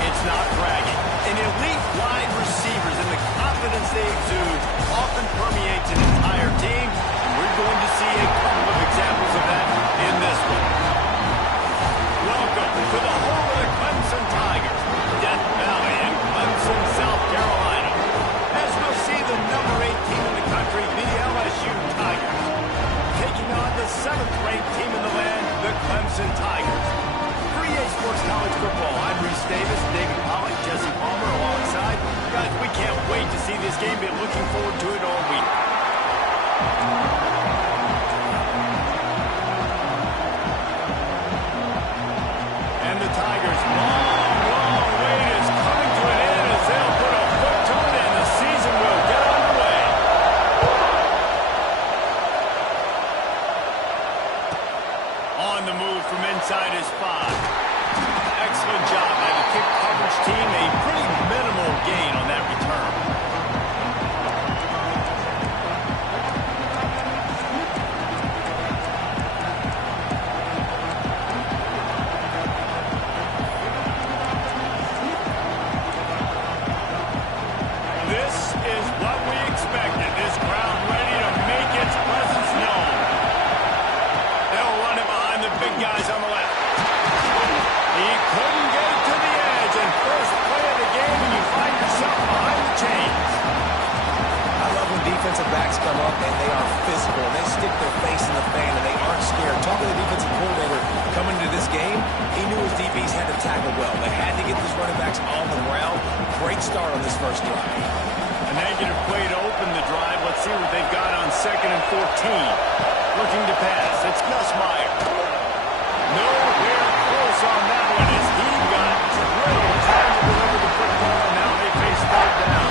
It's not bragging. And elite wide receivers and the confidence they exude often permeates an entire team, and we're going to see a couple of examples of that in this one. Welcome to the home of the Clemson Tigers, Death Valley in Clemson, South Carolina. As we'll see the number 8 team in the country, the LSU Tigers, taking on the 7th-ranked team in the land, the Clemson Tigers. For EA Sports College Football, I'm Reese Davis, David Pollock, Jesse Palmer alongside. Guys, we can't wait to see this game. Been looking forward to it all week. And the Tigers' long wait is coming to an end as they'll put a foot to it, and the season will tackled well. They had to get these running backs on the ground. Great start on this first drive. A negative play to open the drive. Let's see what they've got on 2nd and 14. Looking to pass. It's Nussmeier. Nowhere close on that one as he got drilled. Time to deliver the football, and now they face 3rd down.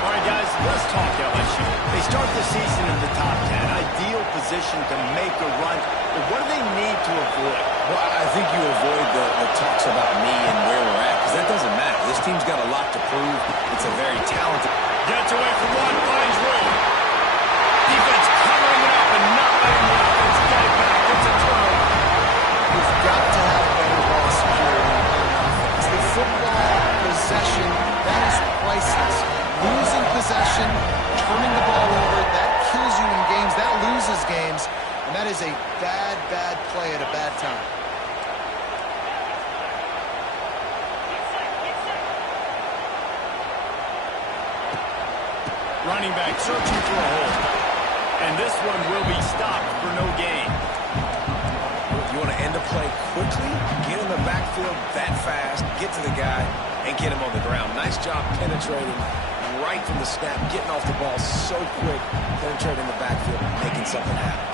All right, guys, let's talk LSU. They start the season in the top 10. Ideal position to make a run. But what do they need to avoid? Well, I think you avoid the talks about me and where we're at, because that doesn't matter. This team's got a lot to prove. It's a very talented... Gets away from one, finds room. Defense covering it up and not letting the offense get it back. It's a turnover. You've got to have better ball security on offense. The football possession, that is priceless. Losing possession, turning the ball over, that kills you in games, that loses games, and that is a bad, bad play at a bad time. Running back searching for a hole. And this one will be stopped for no gain. You want to end a play quickly, get in the backfield that fast, get to the guy, and get him on the ground. Nice job penetrating right from the snap, getting off the ball so quick, penetrating the backfield, making something happen.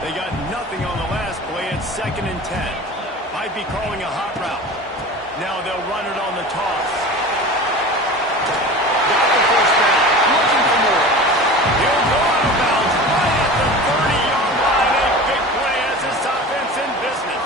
They got nothing on the last play at 2nd and 10. Might be calling a hot route. Now they'll run it on the toss. Got the first down. Looking for more. He'll go out of bounds right at the 30-yard line. A big play as this offense in business.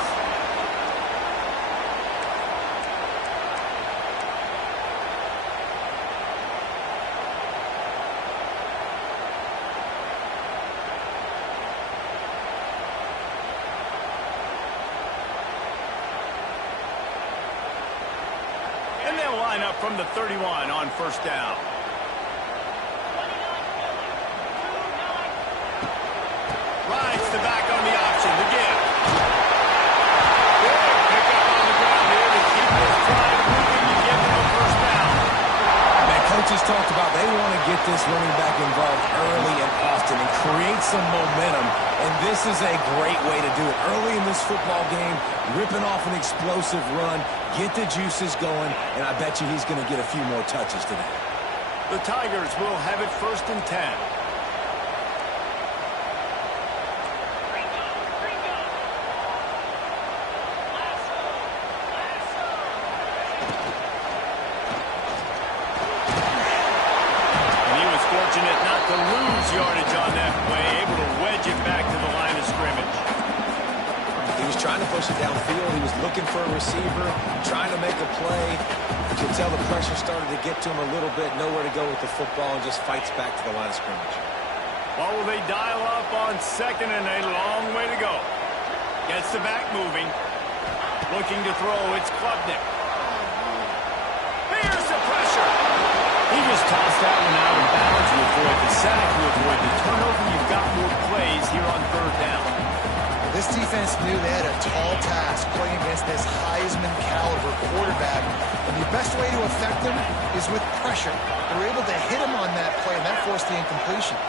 And they'll line up from the 31 on 1st down. Rides the back on the option to give. Big pickup on the ground here to keep this drive moving and give them a 1st down. Man, coaches talked about they want to get this running back involved early and often and create some momentum, and this is a great way to do it. Early in this football game, ripping off an explosive run, get the juices going, and I bet you he's going to get a few more touches today. The Tigers will have it 1st and 10. Fortunate not to lose yardage on that play, able to wedge it back to the line of scrimmage. He was trying to push it downfield. He was looking for a receiver, trying to make a play. You could tell the pressure started to get to him a little bit, nowhere to go with the football, and just fights back to the line of scrimmage. Well, will they dial up on 2nd and a long way to go? Gets the back moving. Looking to throw, it's Klubnik. Here's the pressure. He just tossed that one out of bounds to avoid the sack, to avoid the turnover. You've got more plays here on 3rd down. This defense knew they had a tall task playing against this Heisman-caliber quarterback, and the best way to affect them is with pressure. They were able to hit him on that play, and that forced the incompletion.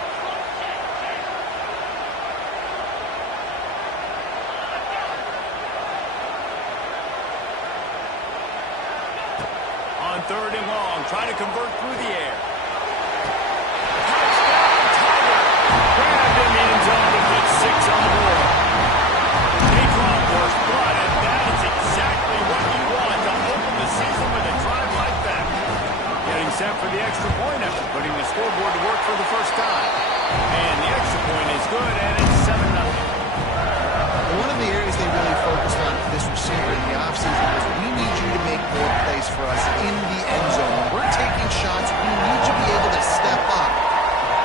On 3rd and long, trying to convert through the air. Touchdown, Tiger! Grabbed in the end zone to put 6 on the board. They draw first blood, and that is exactly what you want to open the season with a drive like that. Getting set for the extra point after putting the scoreboard to work for the first time. And the extra point is good, and it's 7-0. One of the areas they really focused on for this receiver in the offseason was we need you to make more plays for us in the end zone. When we're taking shots, we need you to be able to step up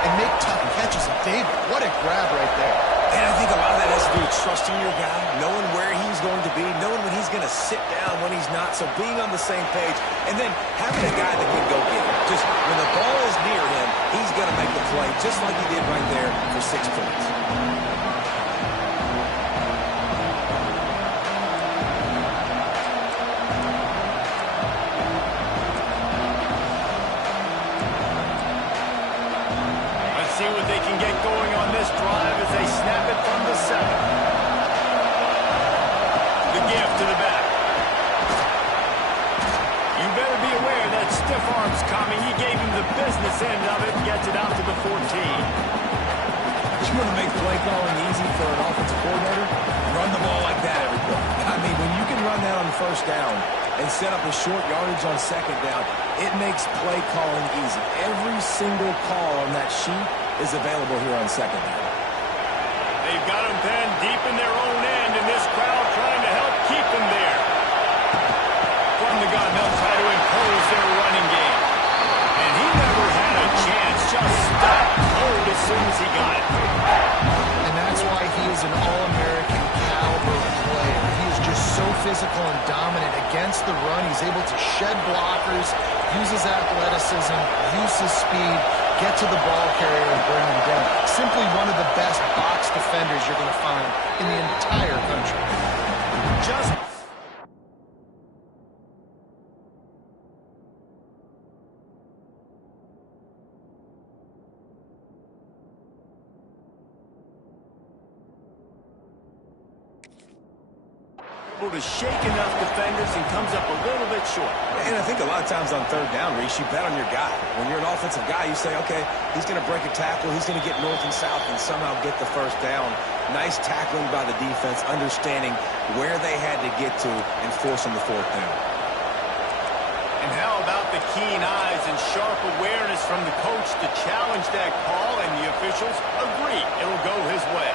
and make tough catches. David, what a grab right there. And I think a lot of that has to do with trusting your guy, knowing where he's going to be, knowing when he's going to sit down, when he's not, so being on the same page, and then having a guy that can go get him. Just when the ball is near him, he's going to make the play, just like he did right there for 6 points. See what they can get going on this drive as they snap it from the 7. The give to the back. stiff arms coming. He gave him the business end of it. Gets it out to the 14. You want to make play calling easy for an offensive coordinator? Run the ball like that every play. I mean, when you can run that on first down and set up a short yardage on second down, it makes play calling easy. Every single call on that sheet is available here on second down. They've got him penned deep in their own end, and this crowd trying to help keep him there. From the gun, they'll try to impose their running game. And he never had a chance. Just stopped cold as soon as he got it. And that's why he is an All-American caliber player. He is just so physical and dominant against the run. He's able to shed blockers, use his athleticism, use his speed, get to the ball carrier and bring him down. Simply one of the best box defenders you're going to find in the entire country. Just to shake enough defenders and comes up a little bit short. And I think a lot of times on third down, Reese, you bet on your guy. When you're an offensive guy, you say, okay, he's going to break a tackle, he's going to get north and south and somehow get the first down. Nice tackling by the defense, understanding where they had to get to and forcing the fourth down. And how about the keen eyes and sharp awareness from the coach to challenge that call, and the officials agree it'll go his way.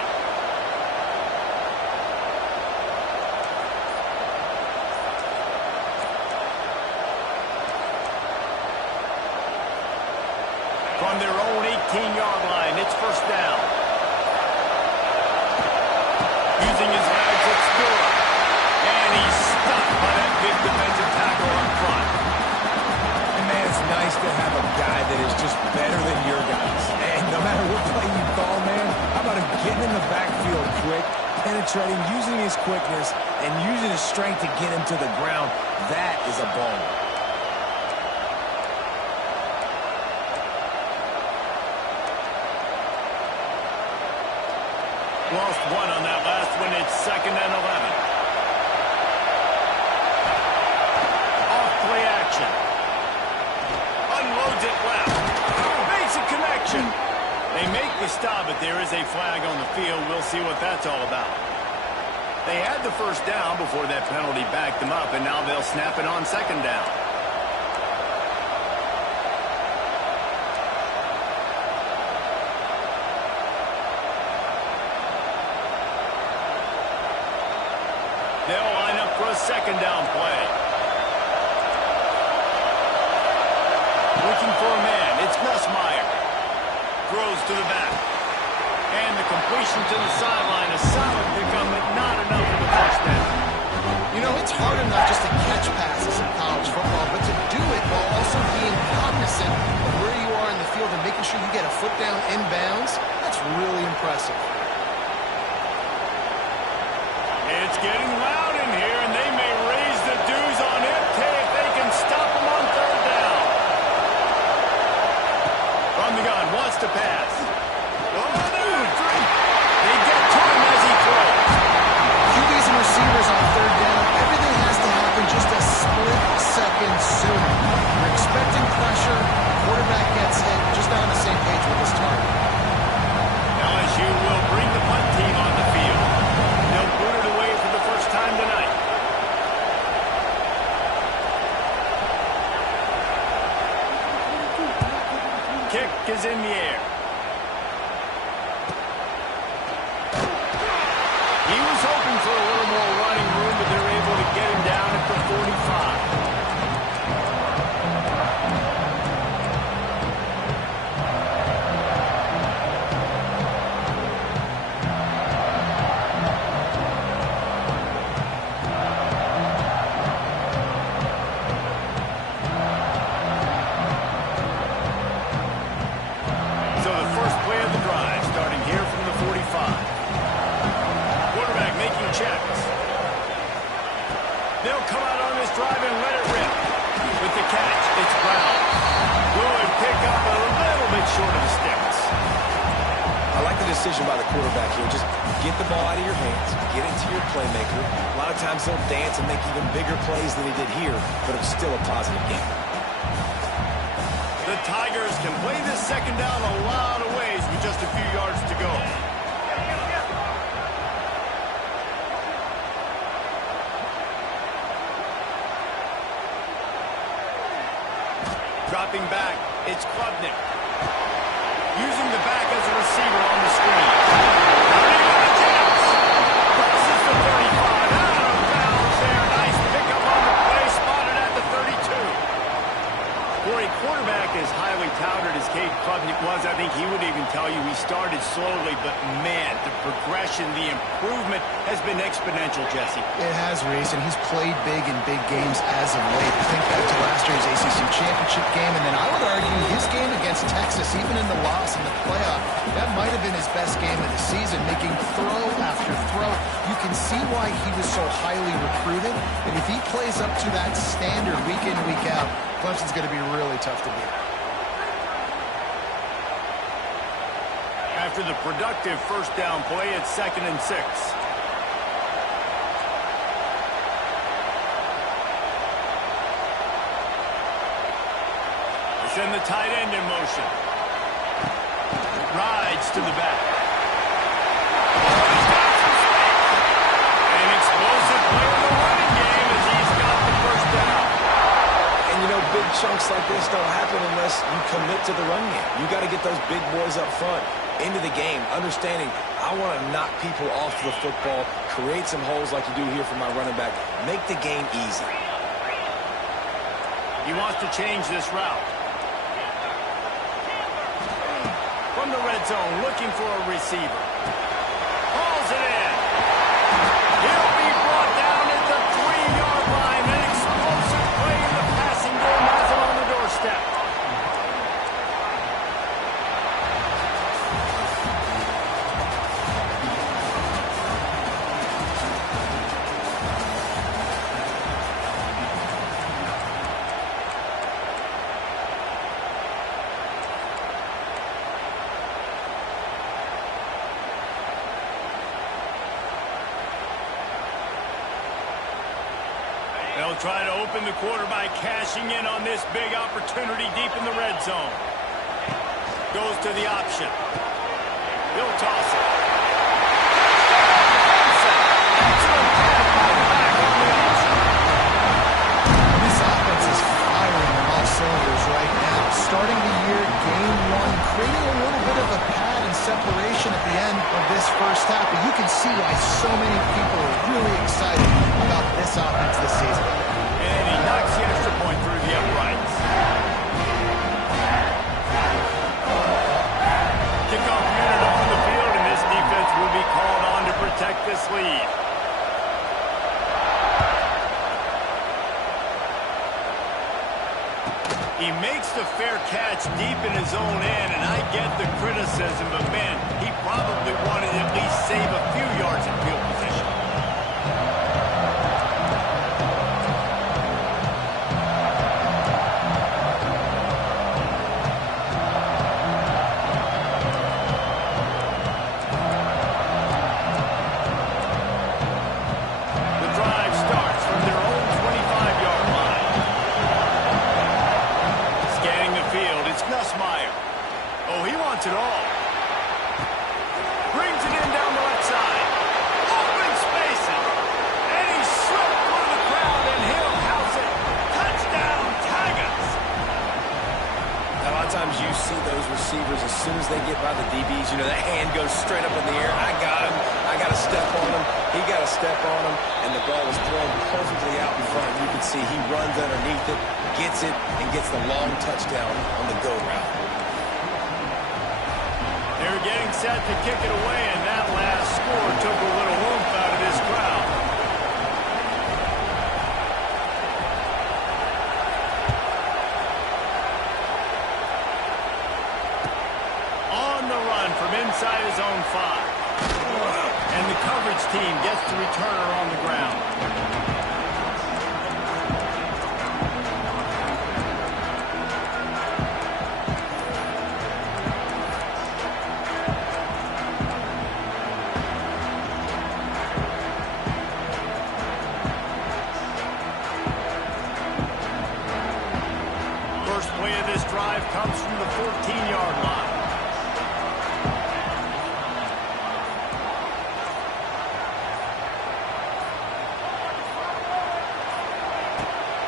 From their own 18-yard line, it's first down. Using his legs, it's Stewart. And he's stuck by that big defensive tackle up front. And man, it's nice to have a guy that is just better than your guys. And no matter what play you call, man, how about him getting in the backfield quick, penetrating, using his quickness, and using his strength to get him to the ground? That is a ball. Lost one on that last one. It's 2nd and 11. Off play action. Unloads it left. Makes a connection. They make the stop, but there is a flag on the field. We'll see what that's all about. They had the first down before that penalty backed them up, and now they'll snap it on second down. They'll line up for a second down play. Looking for a man. It's Nussmeier. Throws to the back. And the completion to the sideline. A solid pickup, but not enough for the first down. You know, it's hard enough just to catch passes in college football, but to do it while also being cognizant of where you are in the field and making sure you get a foot down inbounds, that's really impressive. It's getting loud in here, and they may raise the dues on it if they can stop him on third down. From the gun, wants to pass. They get to him as he throws. QBs and receivers on third down, everything has to happen just a split second sooner. You're expecting pressure, quarterback gets hit, just not on the same page with his target. LSU will bring the punt team on the field. They'll boot it away for the first time tonight. Kick is in the air. He was hoping for a little more running room, but they're able to get him down at the 45. So the first play of the drive, starting here from the 45. Quarterback making checks. They'll come out on this drive and let it rip. With the catch, it's Brown. Good pick up, a little bit short of the sticks. I like the decision by the quarterback here. Just get the ball out of your hands, get it to your playmaker. A lot of times he'll dance and make even bigger plays than he did here, but it's still a positive game. The Tigers can play this second down a lot of ways with just a few yards to go. Dropping back, it's Klubnik. Using the back as a receiver on the screen. Crosses the 35. Out of bounds there. Nice pickup on the play. Spotted at the 32. For a quarterback as highly touted as Cade Klubnik was, I think he would even tell you he started slowly, but man, the progression, the improvement has been exponential, Jesse. It has, Reese, and he's played big in big games as of late. Think back to last year's ACC championship game, and then I would argue his game against Texas, even in the loss in the playoff, that might have been his best game of the season, making throw after throw. You can see why he was so highly recruited, and if he plays up to that standard week in, week out, Clemson's going to be really tough to beat. After the productive first down play, it's 2nd and 6. They send the tight end in motion. Rides to the back. An explosive play in the running game as he's got the first down. And, you know, big chunks like this don't happen unless you commit to the run game. You got to get those big boys up front into the game, understanding I want to knock people off the football, create some holes like you do here for my running back, make the game easy. He wants to change this route. From the red zone, looking for a receiver. Hauls it in. He'll be brought down at the 3-yard line. An explosive play in the passing game has him on the doorstep. They'll try to open the quarter by cashing in on this big opportunity deep in the red zone. Goes to the option. He'll toss it. This offense is firing on all cylinders right now. Starting the year, game one, creating a little bit of a pad and separation at the end of this first half. But you can see why so many people are really excited about this offense this season. And he knocks the extra point through the uprights. Kickoff unit on the field, and this defense will be called on to protect this lead. He makes the fair catch deep in his own end, and I get the criticism, but man, he probably wanted to at least save a few yards in field position. The drive starts from their own 25-yard line. Scanning the field, it's Nussmeier. Oh, he wants it all. Brings it in down the left side. Open spaces. And he slipped through the crowd, and he'll house it. Touchdown, Tigers. Now, a lot of times you see those receivers, as soon as they get by the DBs, you know, that hand goes straight up in the air. I got him. I got to step on him. He got to step on him. And the ball was thrown perfectly out in front. You can see he runs underneath it, gets it, and gets the long touchdown on the go route. They're getting set to kick it away, and that last score took a little oomph out of this crowd. On the run from inside his own 5. And the coverage team gets the returner on the ground. First play of this drive comes from the 14-yard line.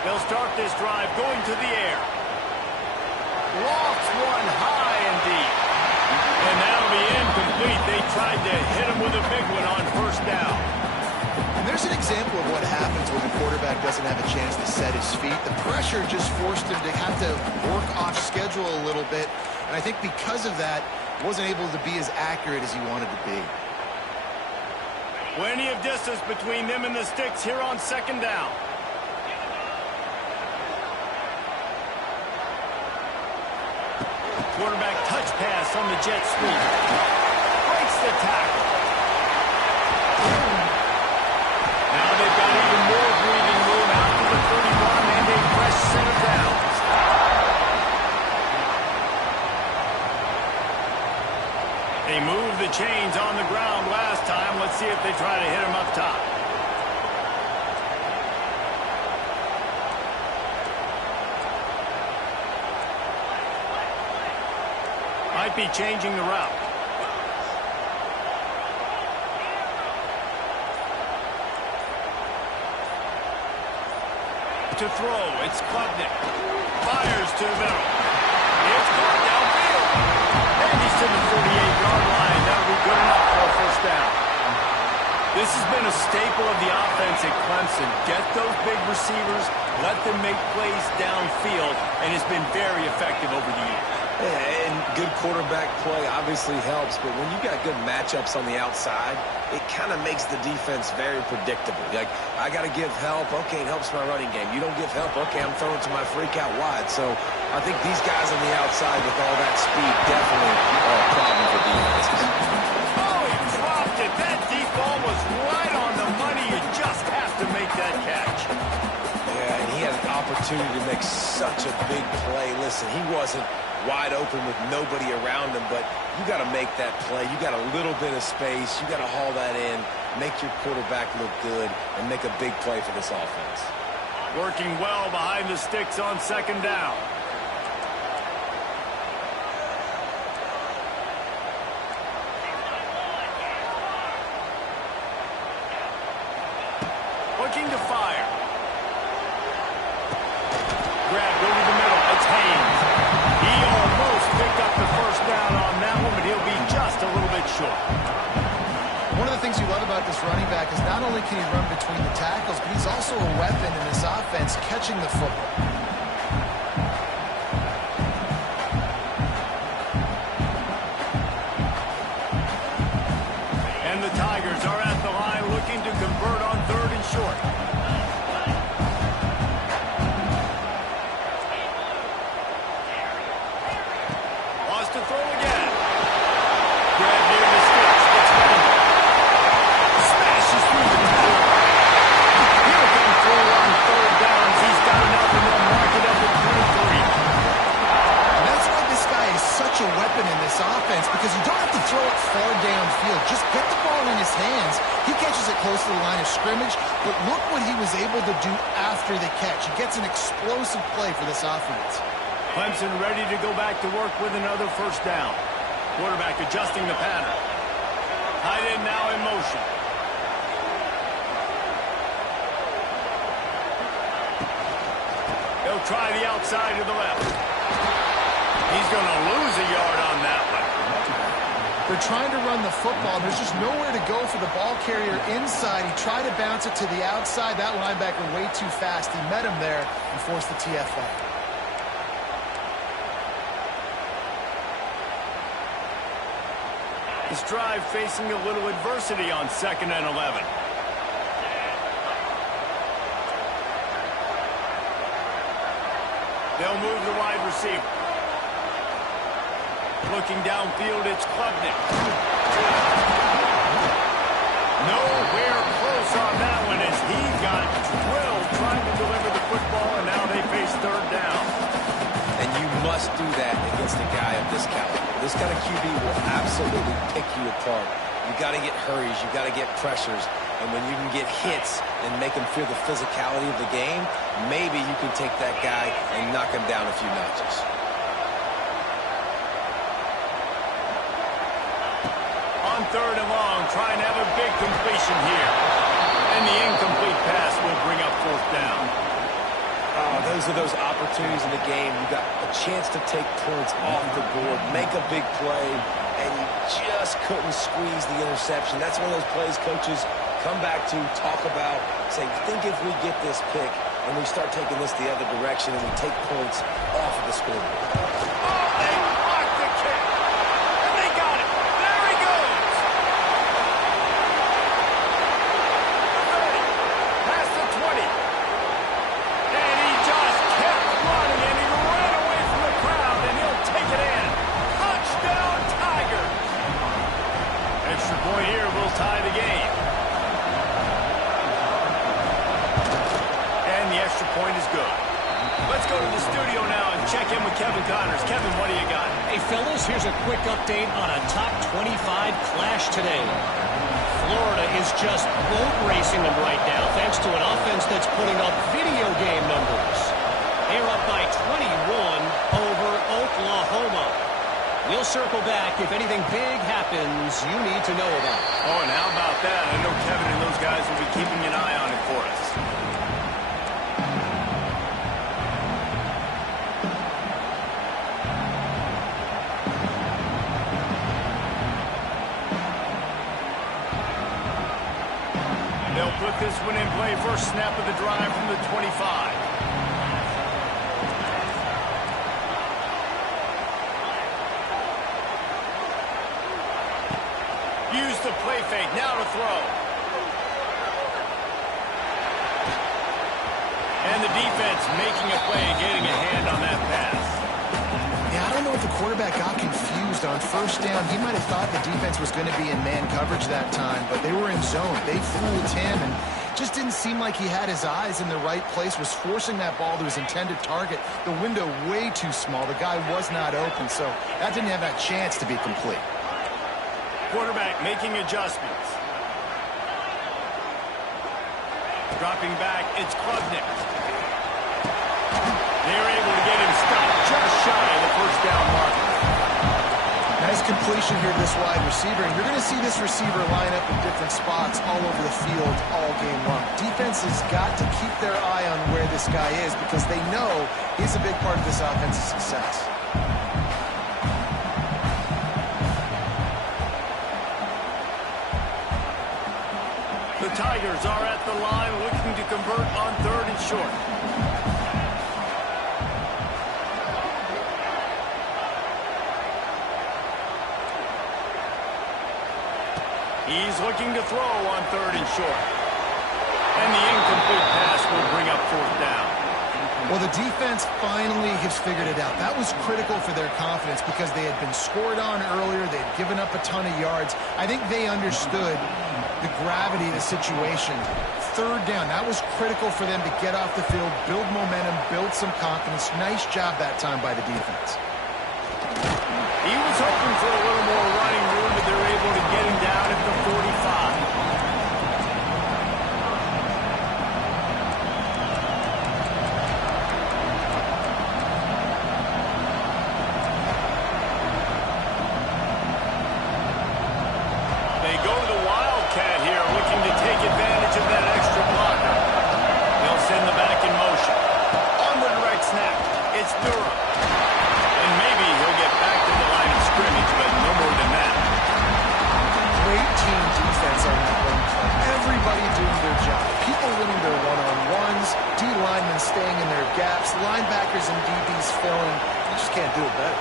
They'll start this drive going to the air. Lofts one high and deep. And that'll be incomplete. They tried to hit him with a big one on first down. And there's an example of what happens when the quarterback doesn't have a chance to set his feet. The pressure just forced him to have to work off schedule a little bit. And I think because of that, wasn't able to be as accurate as he wanted to be. Plenty of distance between them and the sticks here on second down. Quarterback touch pass on the jet sweep. Breaks the tackle. Now they've got even more breathing room out to the 31 and a fresh set of downs. They moved the chains on the ground last time. Let's see if they try to hit him up top. Might be changing the route. To throw, it's Klubnik. Fires to the middle. It's caught downfield. And he's to the 48-yard line. That'll be good enough for a first down. This has been a staple of the offense at Clemson. Get those big receivers, let them make plays downfield, and it's been very effective over the years. Yeah, and good quarterback play obviously helps, but when you got good matchups on the outside, it kind of makes the defense very predictable. Like, I got to give help. Okay, it helps my running game. You don't give help. Okay, I'm throwing to my freak out wide. So I think these guys on the outside with all that speed definitely are a problem for defenses. Oh, he dropped it. That deep ball was right on the money. You just have to make that catch. Yeah, and he had an opportunity to make such a big play. Listen, he wasn't wide open with nobody around him, but you got to make that play. You got a little bit of space. You got to haul that in, make your quarterback look good, and make a big play for this offense. Working well behind the sticks on second down. Looking to fire. Grabbed over the middle. It's Haynes. He almost picked up the first down on that one, but he'll be just a little bit short. One of the things you love about this running back is not only can he run between the tackles, but he's also a weapon in this offense catching the football. And the Tigers are at the line looking to convert on third and short. To throw again. Grab near the sticks. It's Bender. Smashes through the tackle. He'll come through on third downs. He's got enough and they'll mark it up at 23. And that's why this guy is such a weapon in this offense, because you don't have to throw it far downfield. Just get the ball in his hands. He catches it close to the line of scrimmage, but look what he was able to do after the catch. He gets an explosive play for this offense. Clemson ready to go back to work with another first down. Quarterback adjusting the pattern. Tight end now in motion. They'll try the outside to the left. He's going to lose a yard on that one. They're trying to run the football. There's just nowhere to go for the ball carrier inside. He tried to bounce it to the outside. That linebacker way too fast. He met him there and forced the TFL. This drive facing a little adversity on 2nd and 11. They'll move the wide receiver. Looking downfield, it's Klubnik. Nowhere close on that one as he got drilled trying to deliver the football, and now they face third down. And you must do that against a guy of this caliber. This kind of QB will absolutely pick you apart. You got to get hurries. You got to get pressures. And when you can get hits and make him feel the physicality of the game, maybe you can take that guy and knock him down a few notches. 3rd and long, trying to have a big completion here. And the incomplete pass will bring up 4th down. Oh, those are those opportunities in the game. You got a chance to take points off the board, make a big play, and you just couldn't squeeze the interception. That's one of those plays coaches come back to, talk about, say, think if we get this pick and we start taking this the other direction and we take points off of the scoreboard. Oh, they blocked the kick. And they got it. There he goes. 30. Past the 20. And he just kept running, and he ran away from the crowd, and he'll take it in. Touchdown, Tigers. Extra point here will tie the game. And the extra point is good. Let's go to the studio now and check in with Kevin Connors. Kevin, what do you got? Hey, fellas, here's a quick update on a top 25 clash today. Florida is just boat racing them right now, thanks to an offense that's putting up video game numbers. They're up by 21 over Oklahoma. We'll circle back if anything big happens you need to know about. Oh, and how about that? I know Kevin and those guys will be keeping an eye on it for us. They'll put this one in play. First snap of the drive from the 25. Use the play fake. Now to throw. And the defense making a play and getting a hand on that pass. Yeah, I don't know if the quarterback got confused on first down. He might have thought the defense was going to be in man coverage that time, but they were in zone. They fooled him and just didn't seem like he had his eyes in the right place, was forcing that ball to his intended target. The window way too small. The guy was not open, so that didn't have that chance to be complete. Quarterback making adjustments. Dropping back, it's Klubnik. They're able to get him stopped just shy of the first down mark. Nice completion here to this wide receiver, and you're going to see this receiver line up in different spots all over the field all game long. Defense has got to keep their eye on where this guy is because they know he's a big part of this offense's success. The Tigers are at the line looking to convert on 3rd and short. He's looking to throw on 3rd and short. And the incomplete pass will bring up 4th down. Well, the defense finally has figured it out. That was critical for their confidence because they had been scored on earlier. They had given up a ton of yards. I think they understood the gravity of the situation. 3rd down, that was critical for them to get off the field, build momentum, build some confidence. Nice job that time by the defense. He was hoping for a little more running room, but they're able to get him down at the 45. They go to the Wildcat here, looking to take advantage of that extra blocker. They'll send the back in motion. On the direct snap, it's Durham. And maybe he'll get back to the line of scrimmage, but no more than that. Great team defense on that run play. Everybody doing their job. People winning their one-on-ones, D linemen staying in their gaps, linebackers and DBs filling. You just can't do it better.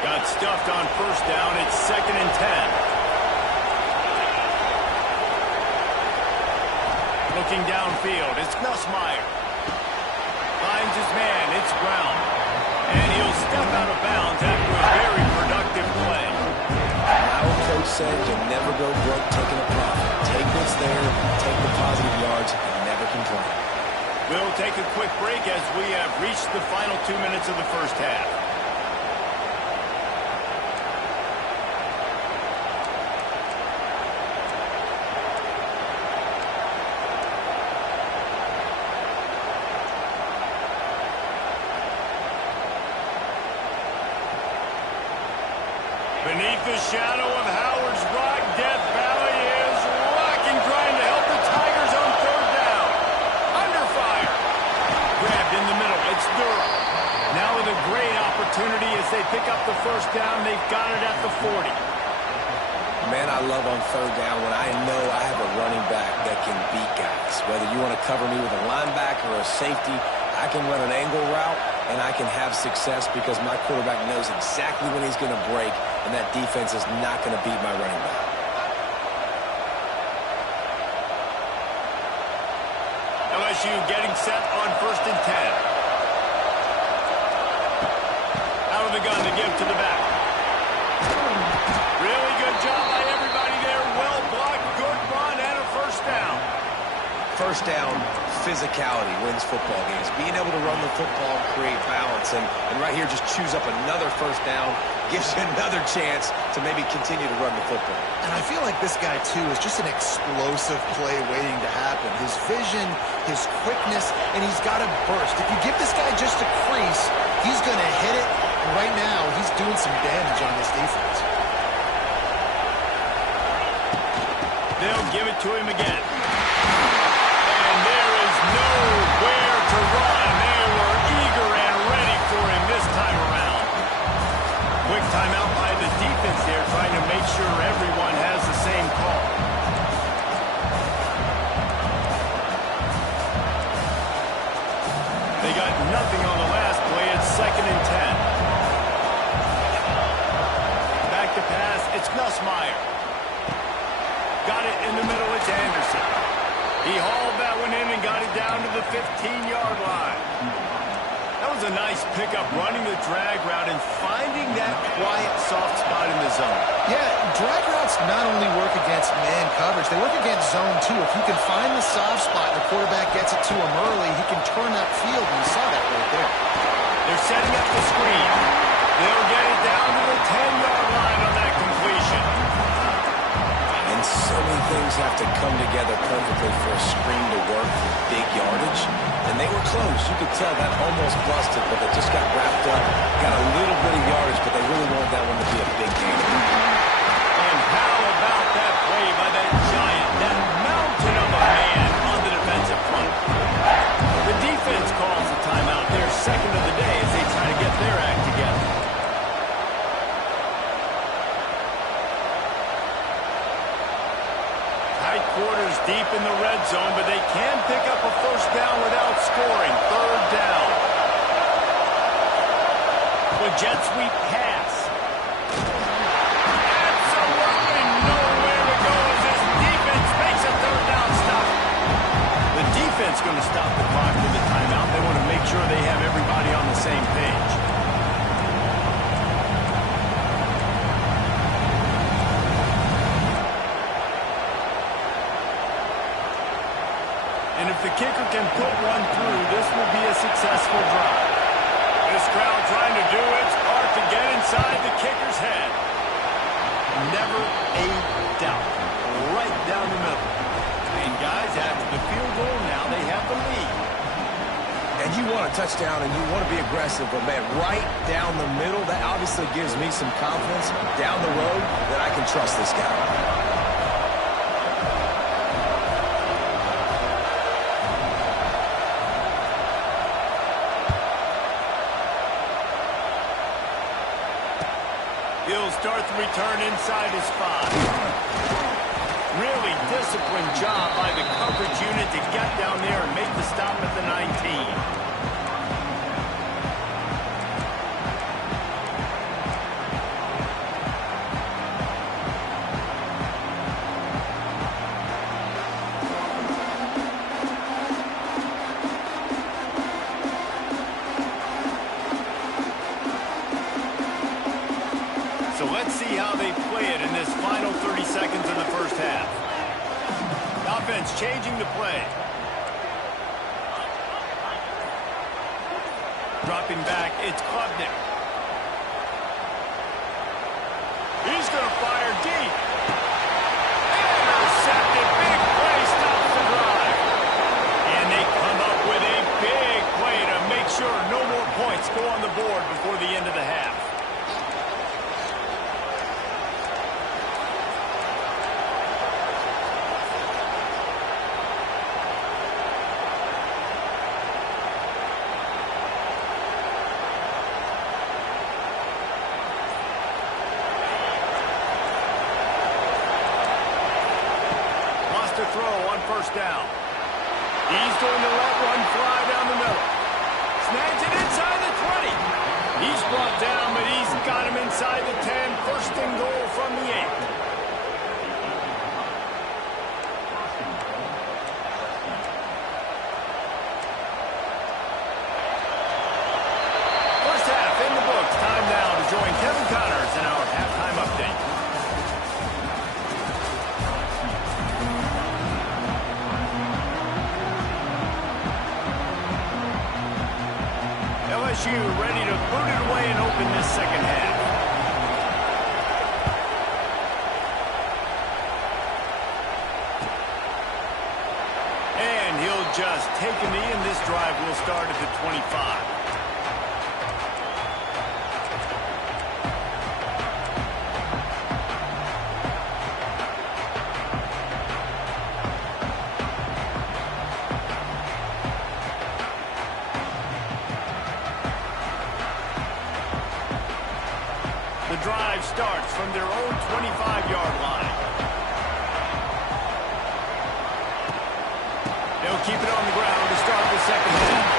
Got stuffed on first down. It's 2nd and 10. Looking downfield, it's Nussmeier. Finds his man, it's Brown. And he'll step out of bounds after a very productive play. Our coach said you'll never go broke taking a profit. Take what's there, take the positive yards, and never complain. We'll take a quick break as we have reached the final 2 minutes of the first half. Beneath the shadow of Howard's Rock, Death Valley is rocking, trying to help the Tigers on third down. Under fire. Grabbed in the middle. It's Durham. Now with a great opportunity as they pick up the first down. They've got it at the 40. Man, I love on third down when I know I have a running back that can beat guys. Whether you want to cover me with a linebacker or a safety, I can run an angle route, and I can have success because my quarterback knows exactly when he's going to break, and that defense is not going to beat my running back. LSU getting set on 1st and 10. Out of the gun to give to the back. Really good job by everybody there. Well blocked, good run, and a first down. First down, physicality wins football games. Being able to run the football and create balance. And right here, just choose up another first down, gives you another chance to maybe continue to run the football. And I feel like this guy, too, is just an explosive play waiting to happen. His vision, his quickness, and he's got a burst. If you give this guy just a crease, he's going to hit it. And right now, he's doing some damage on this defense. They'll give it to him again. And there is nowhere to run. They were eager and ready for him this time around. Quick timeout by the defense there, trying to make sure everyone has the same call. They got nothing on the last play. It's 2nd and 10. Back to pass. It's Nussmeier. Got it in the middle. It's Anderson. He hauled that one in and got it down to the 15-yard line. That was a nice pickup, running the drag route and finding that quiet, soft spot in the zone. Yeah, drag routes not only work against man coverage, they work against zone, too. If you can find the soft spot and the quarterback gets it to him early, he can turn that field, and you saw that right there. They're setting up the screen. They'll get it down to the 10-yard line on that completion. And so many things have to come together perfectly for a screen to work for big yardage. And they were close. You could tell that almost busted, but they just got wrapped up, got a little bit of yardage, but they really wanted that one to be a big game. And how about that play by that giant, that mountain of a man on the defensive front? The defense calls a timeout there, second of the day, as they try to get their act together. Tight quarters deep in the red zone, but they can pick up a first down without scoring. Third down. The jet sweep pass. Absolutely nowhere to go as this defense makes a third down stop. The defense going to stop the clock with the timeout. They want to make sure they have everybody on the same page. And if the kicker can put one through, this will be a successful drive. This crowd trying to do its part to get inside the kicker's head. Never a doubt. Right down the middle. And guys, after the field goal, now they have the lead. And you want a touchdown and you want to be aggressive, but man, right down the middle, that obviously gives me some confidence down the road that I can trust this guy. He'll start the return inside his 5. Really disciplined job by the coverage unit to get down there and make the stop at the 19. So let's see how they play it in this final 30 seconds of the first half. Offense changing the play. Dropping back, it's Klubnik. He's going to fire deep. Intercepted, big play, stops the drive. And they come up with a big play to make sure no more points go on the board before the end of the half. throw on first down. He's going to let one fly down the middle. Snags it inside the 20. He's brought down, but he's got him inside the 10. First and goal from the 8. First half in the books. Time now to join Kevin Connors in our halftime update. LSU ready to boot it away and open this second half. And he'll just take a knee, and this drive will start at the 25. The drive starts from their own 25-yard line. They'll keep it on the ground to start the second half.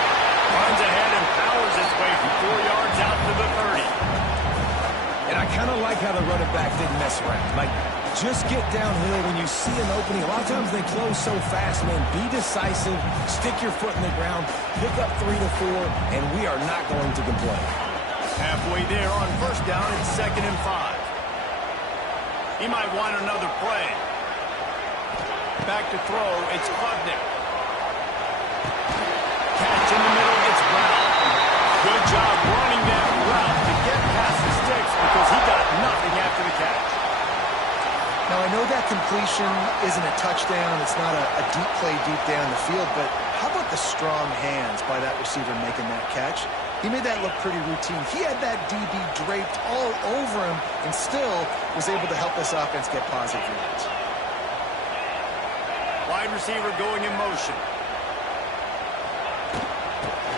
Runs ahead and powers his way from 4 yards out to the 30. And I kind of like how the running back didn't mess around. Like, just get downhill when you see an opening. A lot of times they close so fast, man. Be decisive, stick your foot in the ground, pick up 3 to 4, and we are not going to complain. Halfway there on first down, it's 2nd and 5. He might want another play. Back to throw, it's Klubnik. Catch in the middle, it's Brown. Good job running that route to get past the sticks because he got nothing after the catch. Now, I know that completion isn't a touchdown. It's not a deep play deep down the field, but how about the strong hands by that receiver making that catch? He made that look pretty routine. He had that DB draped all over him and still was able to help this offense get positive yards. Wide receiver going in motion.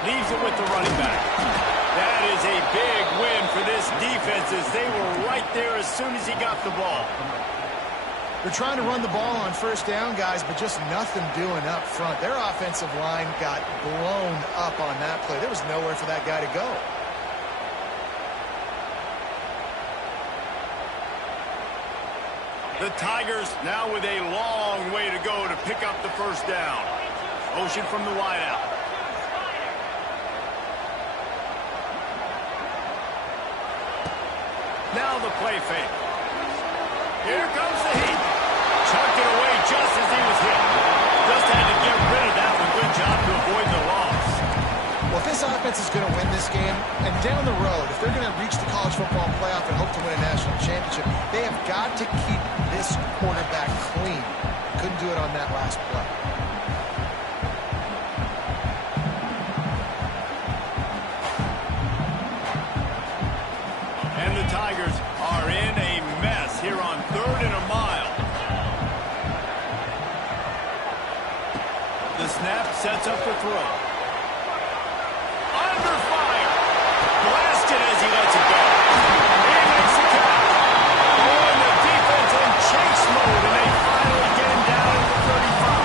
Leaves it with the running back. That is a big win for this defense as they were right there as soon as he got the ball. They're trying to run the ball on first down, guys, but just nothing doing up front. Their offensive line got blown up on that play. There was nowhere for that guy to go. The Tigers now with a long way to go to pick up the first down. Motion from the wideout. Now the play fake. Here comes the heat. Chucked it away just as he was hit. Just had to get rid of that one. Good job to avoid the loss. Well, if this offense is going to win this game, and down the road, if they're going to reach the college football playoff and hope to win a national championship, they have got to keep this quarterback clean. Couldn't do it on that last play. And the Tigers are in a mess here on 3rd and a mile. The snap sets up the throw. Under fire. Blasted as he lets it go. He makes the catch. Oh, and the defense in chase mode, and they finally get him down at the 35.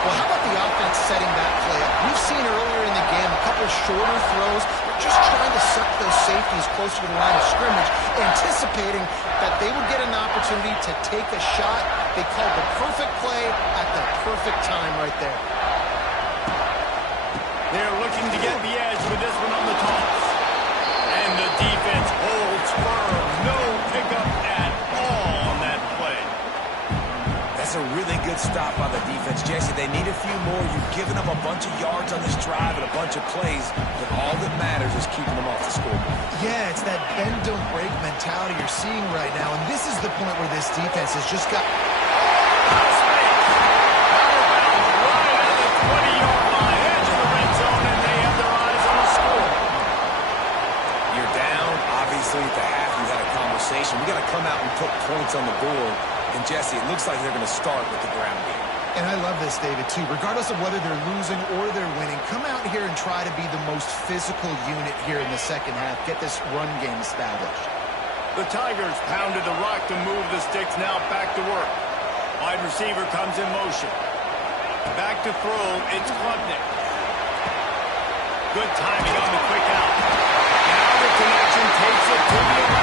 Well, how about the offense setting that play up? We've seen earlier in the game a couple of shorter throws, just trying to suck those safeties closer to the line of scrimmage, anticipating that they would get an opportunity to take a shot. They called the perfect play at the perfect time right there. They're looking to get the edge with this one on the toss. And the defense holds firm. No pickup at all on that play. That's a really good stop by the defense, Jesse. They need a few more. You've given up a bunch of yards on this drive and a bunch of plays, but all that matters is keeping them off the scoreboard. Yeah, it's that bend, don't break mentality you're seeing right now, and this is the point where this defense has just got... At the half, you had a conversation. We got to come out and put points on the board. And Jesse, it looks like they're going to start with the ground game. And I love this, David, too. Regardless of whether they're losing or they're winning, come out here and try to be the most physical unit here in the second half. Get this run game established. The Tigers pounded the rock to move the sticks. Now back to work. Wide receiver comes in motion. Back to throw, it's Klubnik. Good timing on the quick out. Now the connection takes it to the 11.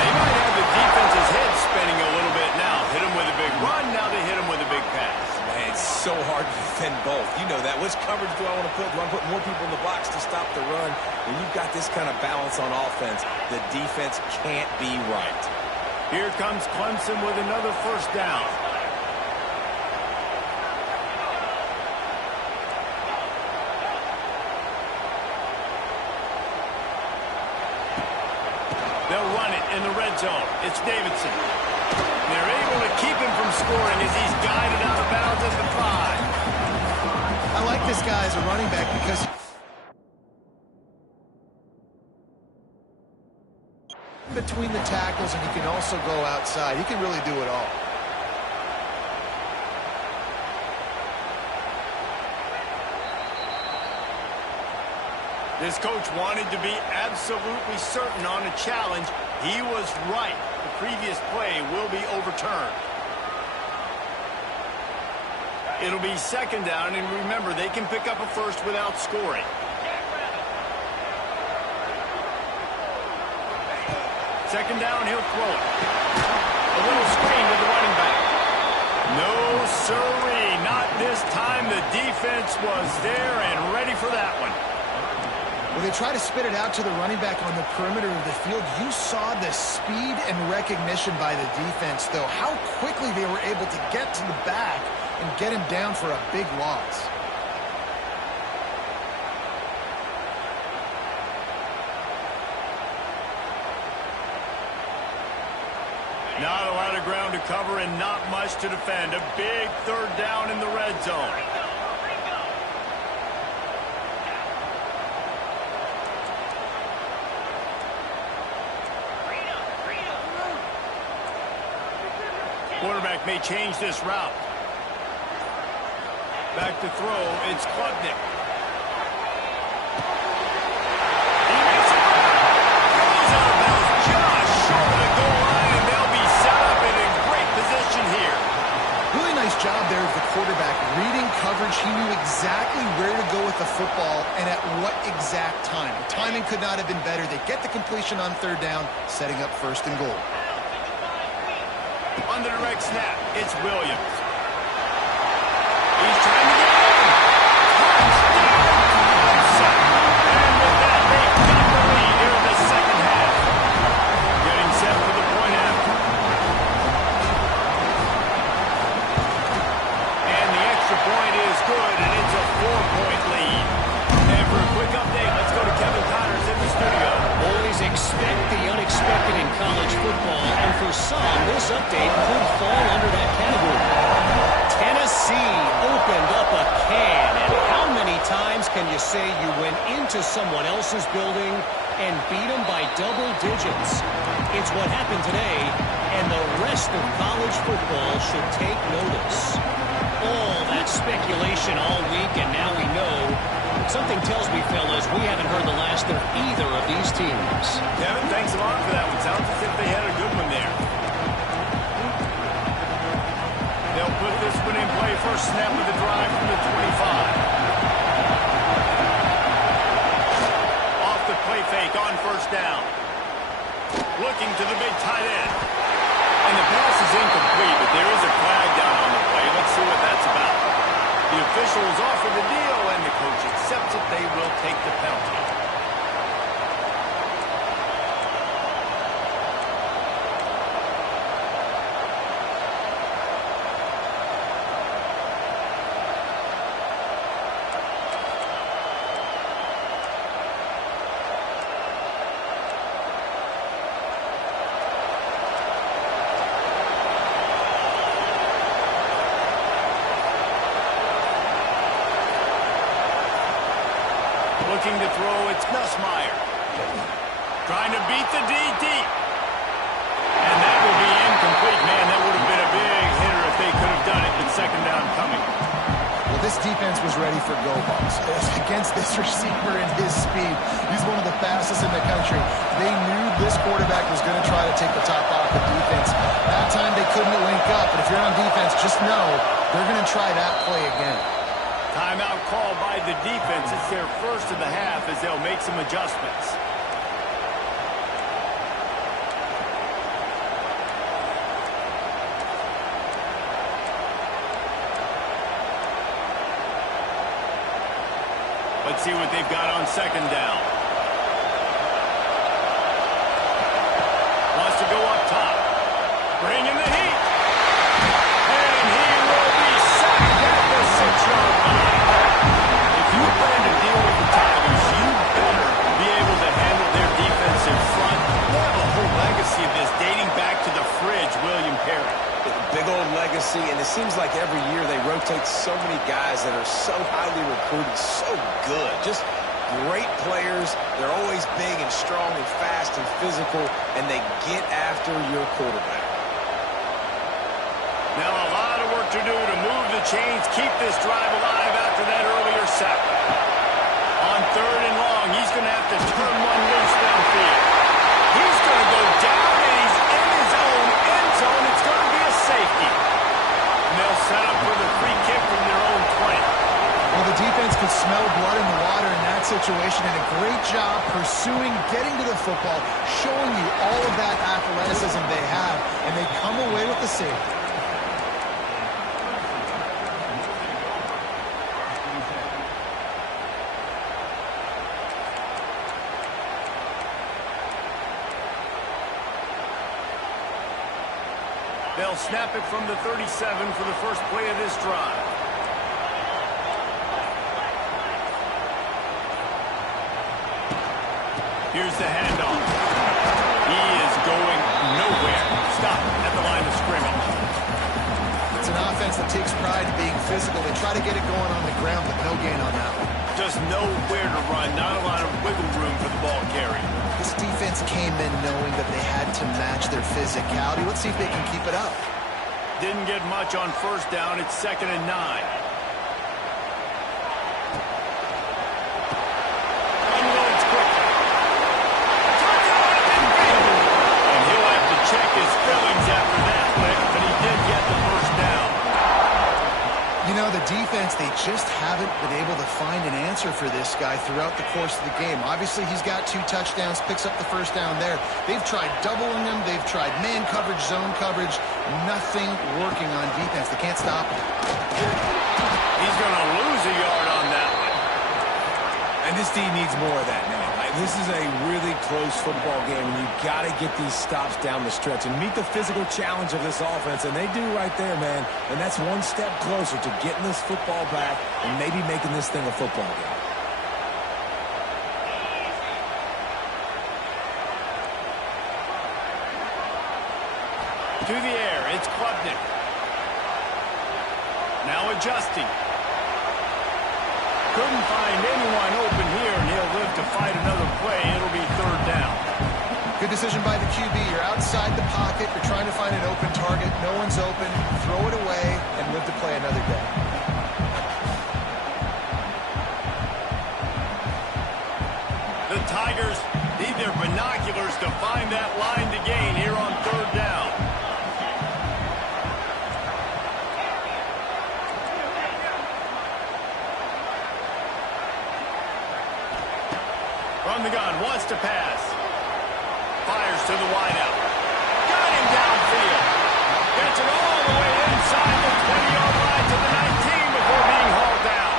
They might have the defense's head spinning a little bit now. Hit him with a big run, now they hit him with a big pass. Man, it's so hard to defend both. You know that. Which coverage do I want to put? Do I want to put more people in the box to stop the run? When you've got this kind of balance on offense, the defense can't be right. Here comes Clemson with another first down. They'll run it in the red zone. It's Davidson. They're able to keep him from scoring as he's guided out of bounds at the 5. I like this guy as a running back because between the tackles, and he can also go outside. He can really do it all. This coach wanted to be absolutely certain on a challenge. He was right. The previous play will be overturned. It'll be second down, and remember, they can pick up a first without scoring. Second down, he'll throw it. A little screen with the running back. No, sirree, not this time. The defense was there and ready for that one. When they try to spit it out to the running back on the perimeter of the field, you saw the speed and recognition by the defense, though. How quickly they were able to get to the back and get him down for a big loss. Not a lot of ground to cover and not much to defend. A big third down in the red zone. Quarterback may change this route. Back to throw, it's Klubnik. He makes it. Goes out of bounds just short of the goal line, and they'll be set up and in great position here. Really nice job there of the quarterback. Reading coverage, he knew exactly where to go with the football and at what exact time. The timing could not have been better. They get the completion on third down, setting up first and goal. On the direct snap, it's Williams. He's trying to get in. Touchdown, Clemson. And with that, they've got the lead here in the second half. Getting set for the point after. And the extra point is good, and it's a 4-point lead. And for a quick update, let's go to Kevin Connors in the studio. Always expect the unexpected in college football, and for some, this update could fall under that category. Tennessee opened up a can, and how many times can you say you went into someone else's building and beat them by double digits? It's what happened today, and the rest of college football should take notice. All that speculation all week, and now we know. Something tells me, fellas, we haven't heard the last of either of these teams. Kevin, thanks a lot for that one. Sounds as if they had a good one there. They'll put this one in play. First snap of the drive from the 25. Off the play fake on first down. Looking to the big tight end. And the pass is incomplete, but there is a flag down on the play. Let's see what that's about. The official has offered the deal, and the coach accepts it. They will take the penalty. Looking to throw, it's Nussmeier. Trying to beat the D deep. And that will be incomplete. Man, that would have been a big hitter if they could have done it, but second down coming. Well, this defense was ready for go balls. Against this receiver and his speed, he's one of the fastest in the country. They knew this quarterback was going to try to take the top off the defense. That time they couldn't link up, but if you're on defense, just know they're going to try that play again. Timeout called by the defense. It's their first of the half as they'll make some adjustments. Let's see what they've got on second down. Wants to go up top. Bringing the heat. And he will be sacked at the 6-yard line. If you plan to deal with the Tigers, you better be able to handle their defensive front. They have a whole legacy of this dating back to the fridge, William Perry. Big old legacy, and it seems like every year they rotate so many guys that are so highly recruited, so good. Just great players. They're always big and strong and fast and physical, and they get after your quarterback. Now a lot of work to do to move the chains, keep this drive alive after that earlier sack. On third and long, he's going to have to turn one loose downfield. He's going to go down, and he's in his own end zone. It's going to be a safety. And they'll set up for the free kick from their own 20. Well, the defense could smell blood in the water in that situation, and a great job pursuing, getting to the football, showing you all of that athleticism they have, and they come away with the safety. They'll snap it from the 37 for the first play of this drive. Here's the handoff. He is going nowhere. Stop at the line of scrimmage. It's an offense that takes pride in being physical. They try to get it going on the ground, but no gain on that one. Just nowhere to run. Not a lot of wiggle room for the ball carrier. This defense came in knowing that they had to match their physicality. Let's see if they can keep it up. Didn't get much on first down. It's 2nd and 9. Unloads quickly. And he'll have to check his feelings after that lick, but he did get the first down. You know, the defense, they just haven't been able to find an answer for this guy throughout the course of the game. Obviously, he's got 2 touchdowns, picks up the first down there. They've tried doubling him. They've tried man coverage, zone coverage. Nothing working on defense. They can't stop him. He's going to lose a yard on that one. And this team needs more of that, man. This is a really close football game, and you've got to get these stops down the stretch and meet the physical challenge of this offense, and they do right there, man. And that's one step closer to getting this football back and maybe making this thing a football game. To the air, it's Klubnik. Now adjusting. Couldn't find anyone open here, and he'll live to fight another play. It'll be 3rd down. Good decision by the QB. You're outside the pocket. You're trying to find an open target. No one's open. Throw it away and live to play another day. The Tigers need their binoculars to find that line to gain here on 3rd down. From the gun, wants to pass. Fires to the wideout. Got him downfield. Gets it all the way inside the 20-yard line to the 19 before being hauled down.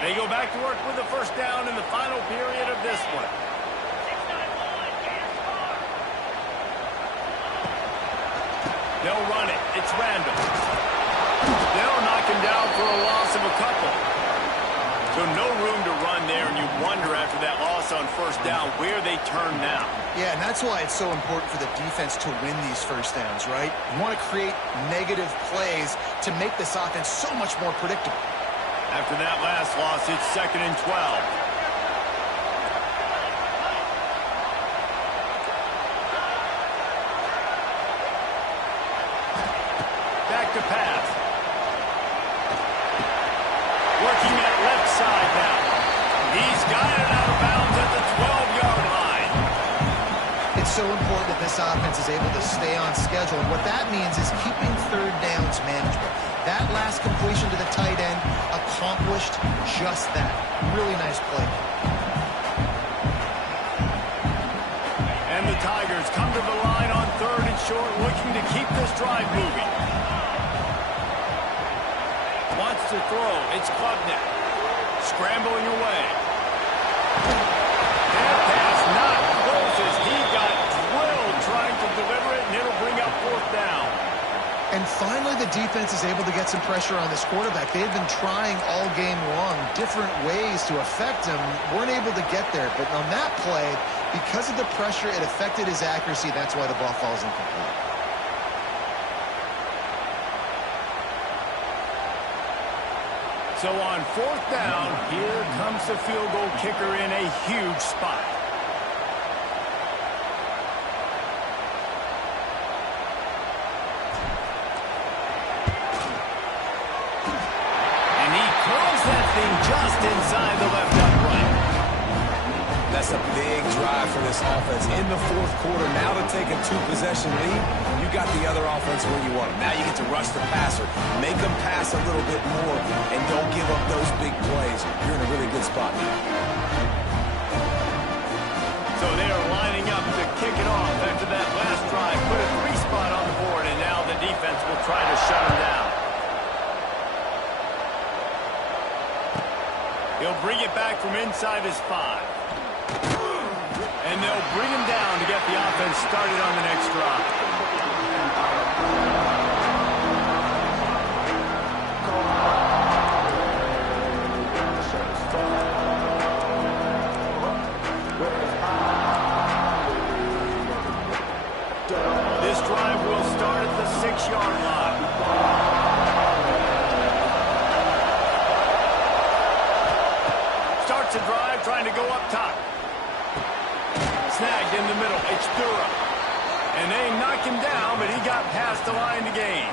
They go back to work with the first down in the final period of this one. They'll run it. It's random. They'll knock him down for a loss of a couple. So no room to run there, and you wonder after that loss on first down where they turn now. Yeah, and that's why it's so important for the defense to win these first downs, right? You want to create negative plays to make this offense so much more predictable. After that last loss, it's 2nd and 12. Back to pass. Working that left side now. He's got it out of bounds at the 12-yard line. It's so important that this offense is able to stay on schedule. And what that means is keeping third downs manageable. That last completion to the tight end accomplished just that. Really nice play. And the Tigers come to the line on 3rd and short, looking to keep this drive moving. Wants to throw. It's Klubnik. Scrambling away. That pass not close as he got drilled trying to deliver it, and it'll bring up 4th down. And finally, the defense is able to get some pressure on this quarterback. They've been trying all game long different ways to affect him. Weren't able to get there. But on that play, because of the pressure, it affected his accuracy. That's why the ball falls incomplete. So on 4th down, here comes the field goal kicker in a huge spot. And he curls that thing just inside the left upright. That's a big drive for this offense in the 4th quarter. Now to take a 2-possession lead, you got the other offense where you want them. Now you get to rush the passer, make them pass a little bit more, and don't give up those big plays. You're in a really good spot now. So they are lining up to kick it off after that last drive. Put a 3-spot on the board, and now the defense will try to shut them down. He'll bring it back from inside his 5. And they'll bring him down to get the offense started on the next drive. This drive will start at the 6-yard line. Starts a drive trying to go up top. Snagged in the middle. It's Durham. And they knock him down, but he got past the line to gain.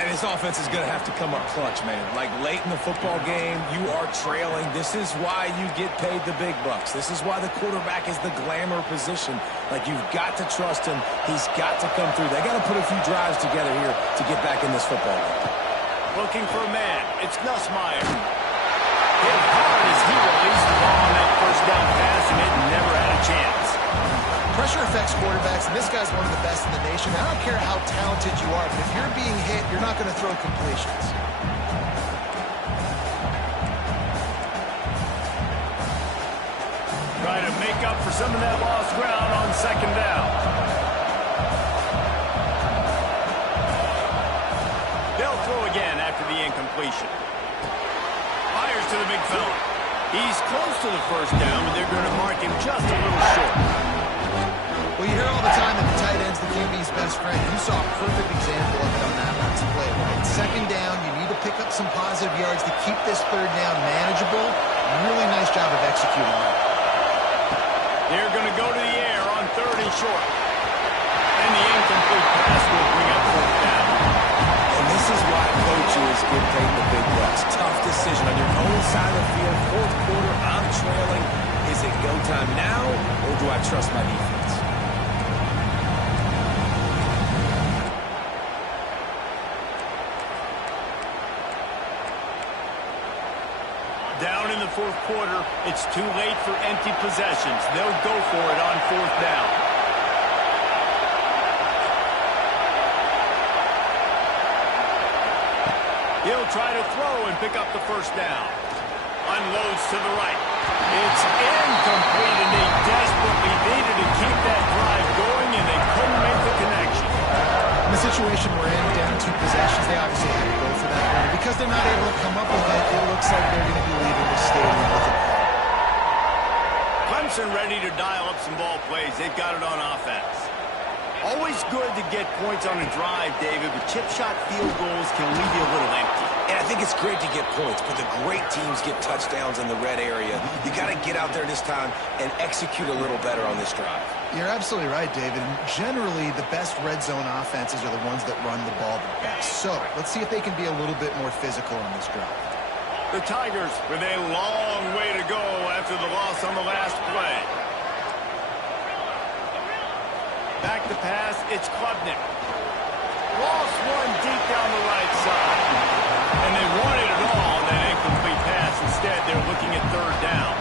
And this offense is going to have to come up clutch, man. Like late in the football game, you are trailing. This is why you get paid the big bucks. This is why the quarterback is the glamour position. Like, you've got to trust him. He's got to come through. They got to put a few drives together here to get back in this football game. Looking for a man. It's Nussmeier. Hit hard as he released the ball on that first down pass, and it never had a chance. Pressure affects quarterbacks, and this guy's one of the best in the nation. I don't care how talented you are, but if you're being hit, you're not going to throw completions. Trying to make up for some of that lost ground on 2nd down. They'll throw again after the incompletion. Fires to the big fella. He's close to the first down, but they're going to mark him just a little short. Well, you hear all the time that the tight end's the QB's best friend. You saw a perfect example of it on that last play, right? 2nd down, you need to pick up some positive yards to keep this 3rd down manageable. Really nice job of executing that. They're going to go to the air on 3rd and short. And the incomplete pass will bring up 4th down. And this is why coaches get paid the big bucks. Tough decision on your own side of the field. 4th quarter, I'm trailing. Is it go time now, or do I trust my defense? Down in the 4th quarter, it's too late for empty possessions. They'll go for it on 4th down. He'll try to throw and pick up the first down. Unloads to the right. It's incomplete, and they desperately needed to keep that drive going, and they couldn't make the connection. the situation we're in, down 2 possessions, they obviously had to go for that one. Because they're not able to come up with it, it looks like they're going to be leaving the stadium with it. Clemson ready to dial up some ball plays. They've got it on offense. Always good to get points on a drive, David, but chip shot field goals can leave you a little empty. And I think it's great to get points, but the great teams get touchdowns in the red area. You got to get out there this time and execute a little better on this drive. You're absolutely right, David. And generally, the best red zone offenses are the ones that run the ball the best. So let's see if they can be a little bit more physical on this drive. The Tigers with a long way to go after the loss on the last play. Back to pass, it's Klubnik. Lost one deep down the right side. And they wanted it all on that incomplete pass. Instead, they're looking at 3rd down.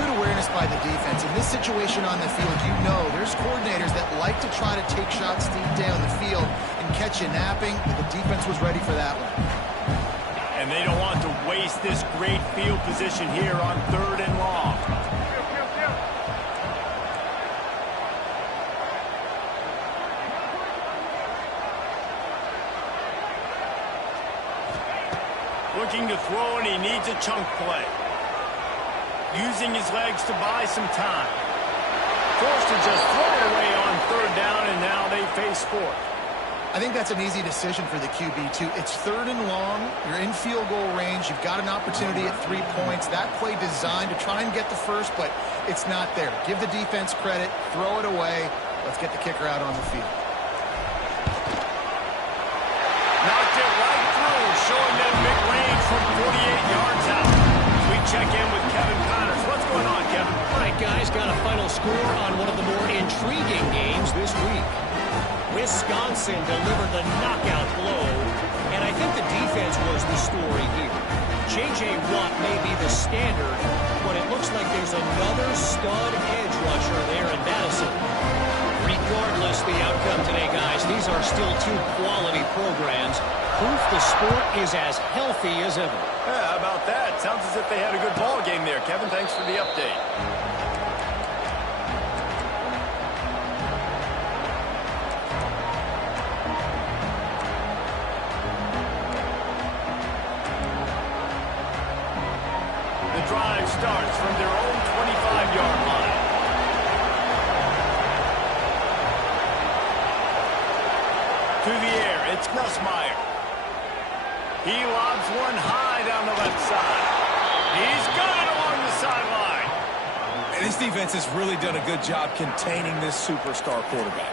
Good awareness by the defense. In this situation on the field, you know there's coordinators that like to try to take shots deep down the field and catch you napping, but the defense was ready for that one. And they don't want to waste this great field position here on 3rd and long. Looking to throw, and he needs a chunk play. Using his legs to buy some time. Forced to just throw it away on 3rd down, and now they face 4th. I think that's an easy decision for the QB, too. It's 3rd and long. You're in field goal range. You've got an opportunity at 3 points. That play designed to try and get the first, but it's not there. Give the defense credit. Throw it away. Let's get the kicker out on the field. Knocked it right through, showing them big range from 48 yards out. As we check in with Kevin Connors. What's going on, Kevin? All right, guys, got a final score on one of the more intriguing games this week. Wisconsin delivered the knockout blow, and I think the defense was the story here. J.J. Watt may be the standard, but it looks like there's another stud edge rusher there in Madison. Regardless the outcome today, guys, these are still 2 quality programs. Proof the sport is as healthy as ever. Yeah, how about that? Sounds as if they had a good ball game there. Kevin, thanks for the update. The drive starts from their own 25-yard line. To the air, it's Nussmeier. He lobs one high down the left side. He's got it along the sideline. And this defense has really done a good job containing this superstar quarterback.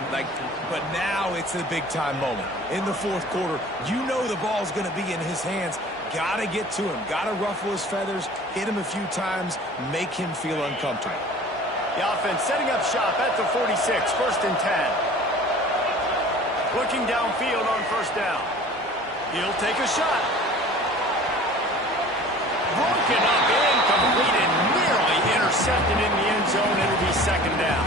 But now it's a big-time moment. In the 4th quarter, you know the ball's going to be in his hands. Got to get to him. Got to ruffle his feathers, hit him a few times, make him feel uncomfortable. The offense setting up shop at the 46, 1st and 10. Looking downfield on 1st down. He'll take a shot. Broken up, incomplete, and nearly intercepted in the end zone. It'll be 2nd down.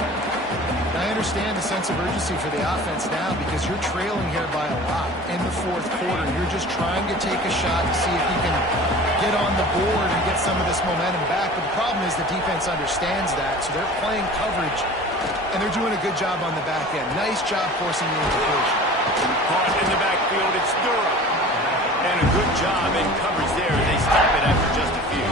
I understand the sense of urgency for the offense now because you're trailing here by a lot in the 4th quarter. You're just trying to take a shot to see if you can get on the board and get some of this momentum back. But the problem is the defense understands that, so they're playing coverage, and they're doing a good job on the back end. Nice job forcing the invitation. Caught in the backfield, it's Durham. And a good job in coverage there. They stop it after just a few.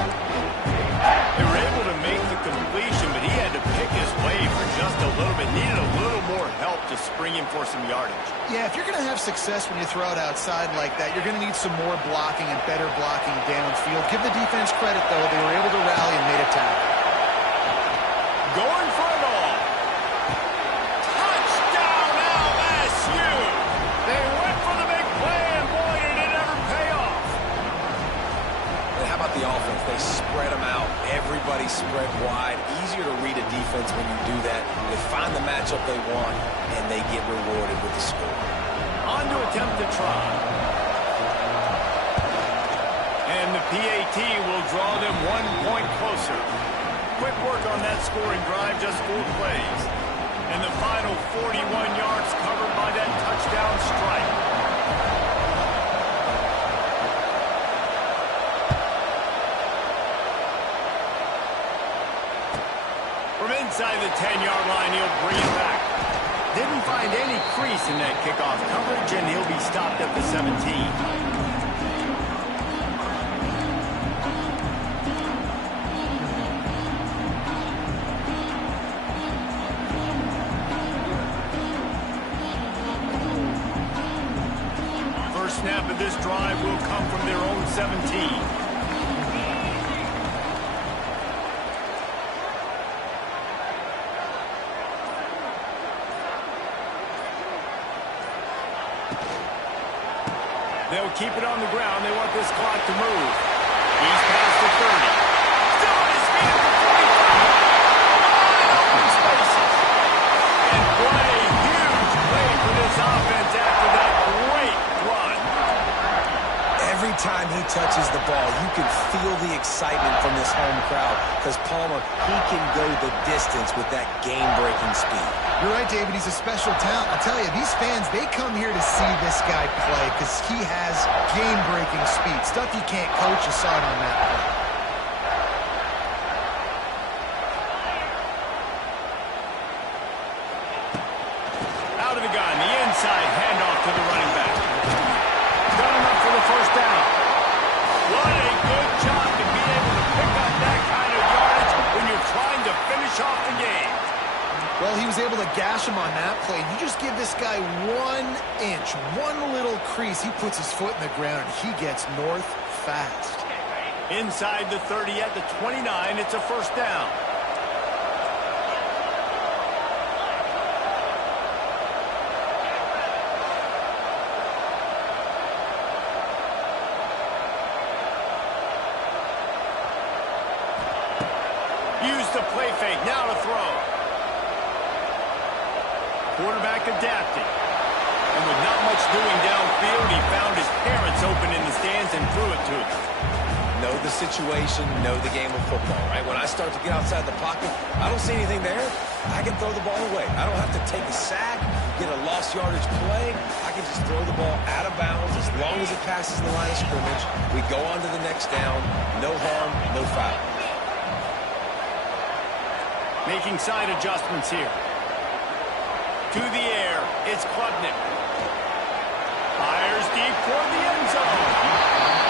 They were able to make the completion, but he had to pick his way for just a little bit. Needed a little more help to spring him for some yardage. Yeah, if you're going to have success when you throw it outside like that, you're going to need some more blocking and better blocking downfield. Give the defense credit, though. They were able to rally and made a tackle. Going for it all. Touchdown LSU. They went for the big play, and boy, did it ever pay off. And how about the offense? They spread them out. Everybody spread wide. Easier to read a defense when you do that. They find the matchup they want, and they get rewarded with the score. On to attempt to try. And the PAT will draw them 1 point closer. Quick work on that scoring drive, just 4 plays. And the final 41 yards covered by that touchdown strike. From inside the 10-yard line, he'll bring it back. Didn't find any crease in that kickoff coverage, and he'll be stopped at the 17. Snap of this drive will come from their own 17. They'll keep it on the ground. They want this clock to move. He's past the 30. Still on his feet at the 45. Open spaces. And what a huge play for this offense after that great run. Every time he touches the ball, you can feel the excitement from this home crowd because Palmer, he can go the distance with that game-breaking speed. You're right, David. He's a special talent. I'll tell you, these fans, they come here to see this guy play because he has game-breaking speed. Stuff you can't coach. You saw it on that play. Out of the gun, the inside handoff to the running back. Done enough for the first down. What a good job to be able to pick up that kind of yardage when you're trying to finish off the game. Well, he was able to gash him on that play. You just give this guy 1 inch, one little crease. He puts his foot in the ground, and he gets north fast. Inside the 30 at the 29, it's a first down. Use the play fake, now to throw. Quarterback adapting. And with not much doing downfield, he found his parents open in the stands and threw it to them. Know the situation, know the game of football, right? When I start to get outside the pocket, I don't see anything there. I can throw the ball away. I don't have to take a sack, get a lost yardage play. I can just throw the ball out of bounds as long as it passes the line of scrimmage. We go on to the next down. No harm, no foul. Making side adjustments here. To the air, it's Klubnik. Fires deep toward the end zone.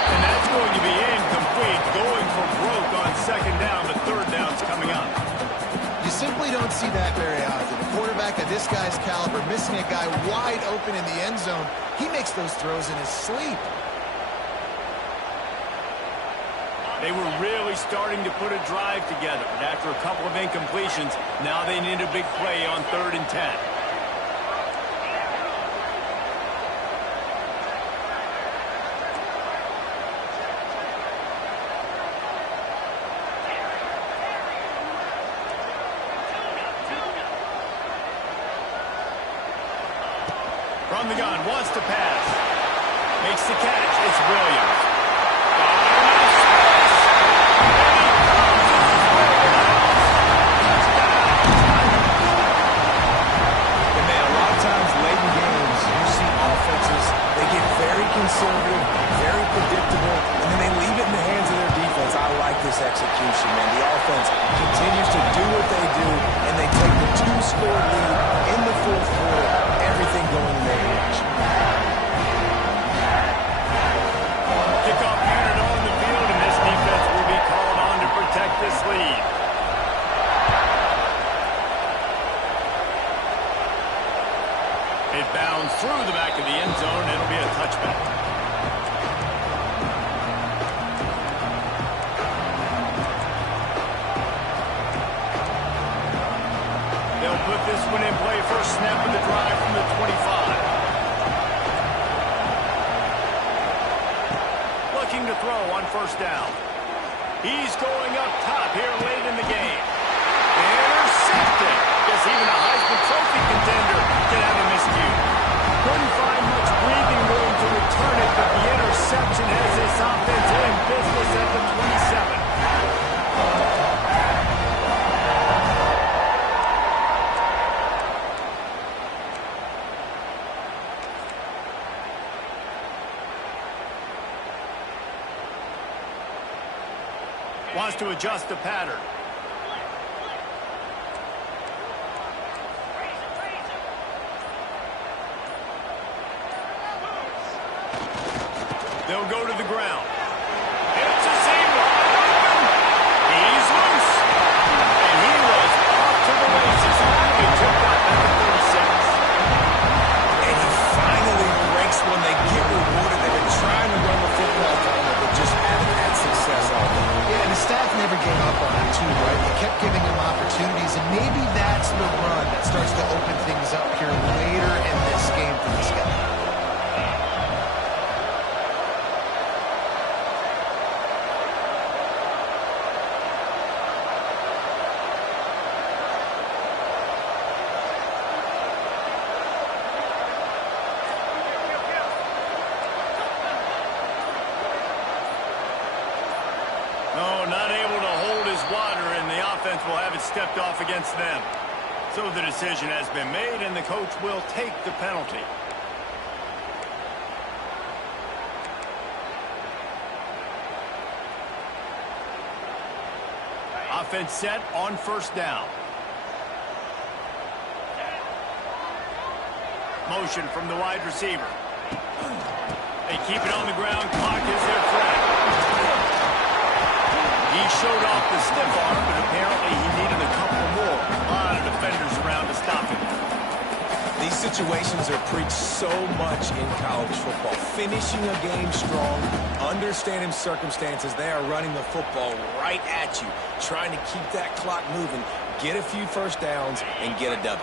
And that's going to be incomplete. Going for broke on second down, but third down's coming up. You simply don't see that very often. A quarterback of this guy's caliber missing a guy wide open in the end zone. He makes those throws in his sleep. They were really starting to put a drive together, but after a couple of incompletions, now they need a big play on 3rd and 10. From the gun, wants to pass. Makes the catch. It's Williams. Conservative, very predictable, and then they leave it in the hands of their defense. I like this execution, man. The offense continues to do what they do, and they take the 2-score lead in the 4th quarter. Everything going in their direction. Kickoff unit on the field, and this defense will be called on to protect this lead. It bounds through the back of the end zone. It'll be a touchback. They'll put this one in play. First snap of the drive from the 25. Looking to throw on first down. He's going up top here late in the game. Intercepted. Guess even a Heisman Trophy contender can have a miscue. Couldn't find much breathing room to return it, but the interception has this offense in business at the 27. Wants to adjust the pattern. They'll go to the ground. It's a seam wide open. He's loose. And he was off to the races. He took that at the 36. And he finally breaks when they get rewarded. They've been trying to run the football corner, but just haven't had success all day. Yeah, and the staff never gave up on him too, right? They kept giving him opportunities, and maybe that's the run that starts to open things up here later in this game for this guy. No, not able to hold his water, and the offense will have it stepped off against them. So the decision has been made, and the coach will take the penalty. Offense set on first down. Motion from the wide receiver. They keep it on the ground. Clock is their friend. He showed off the stiff arm, but apparently he needed a couple more. A lot of defenders around to stop him. These situations are preached so much in college football. Finishing a game strong, understanding circumstances. They are running the football right at you, trying to keep that clock moving, get a few first downs, and get a W.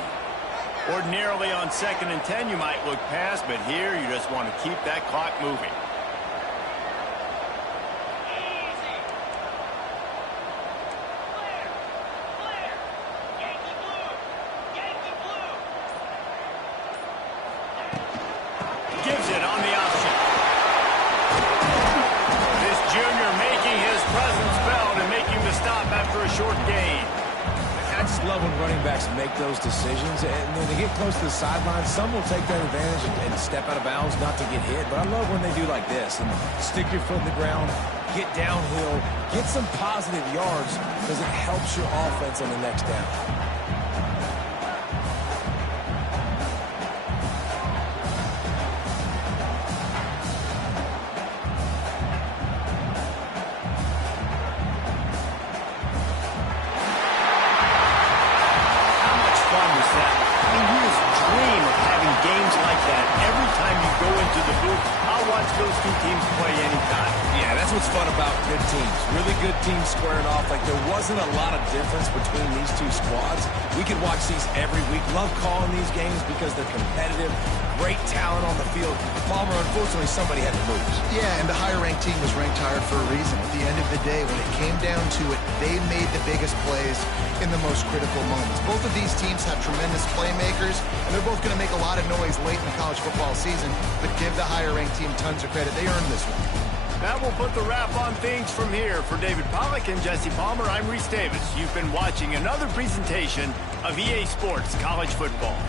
Ordinarily on 2nd and 10, you might look past, but here you just want to keep that clock moving. Gives it on the option. This junior making his presence felt and making the stop after a short gain. I just love when running backs make those decisions, and when they get close to the sideline, some will take that advantage and step out of bounds not to get hit, but I love when they do like this, and stick your foot in the ground, get downhill, get some positive yards, because it helps your offense on the next down. Those two teams play anytime. Yeah, that's what's fun about good teams. Really good teams squaring off. Like, there wasn't a lot of difference between these two squads. We could watch these every week. Love calling these games because they're competitive. Great talent on the field. Palmer, unfortunately, somebody had to lose. Yeah, and the higher-ranked team was ranked higher for a reason. At the end of the day, when it came down to it, they made the biggest plays in the most critical moments. Both of these teams have tremendous playmakers, and they're both going to make a lot of noise late in the college football season, but give the higher-ranked team tons of credit. They earned this one. That will put the wrap on things from here. For David Pollack and Jesse Palmer, I'm Reese Davis. You've been watching another presentation of EA Sports College Football.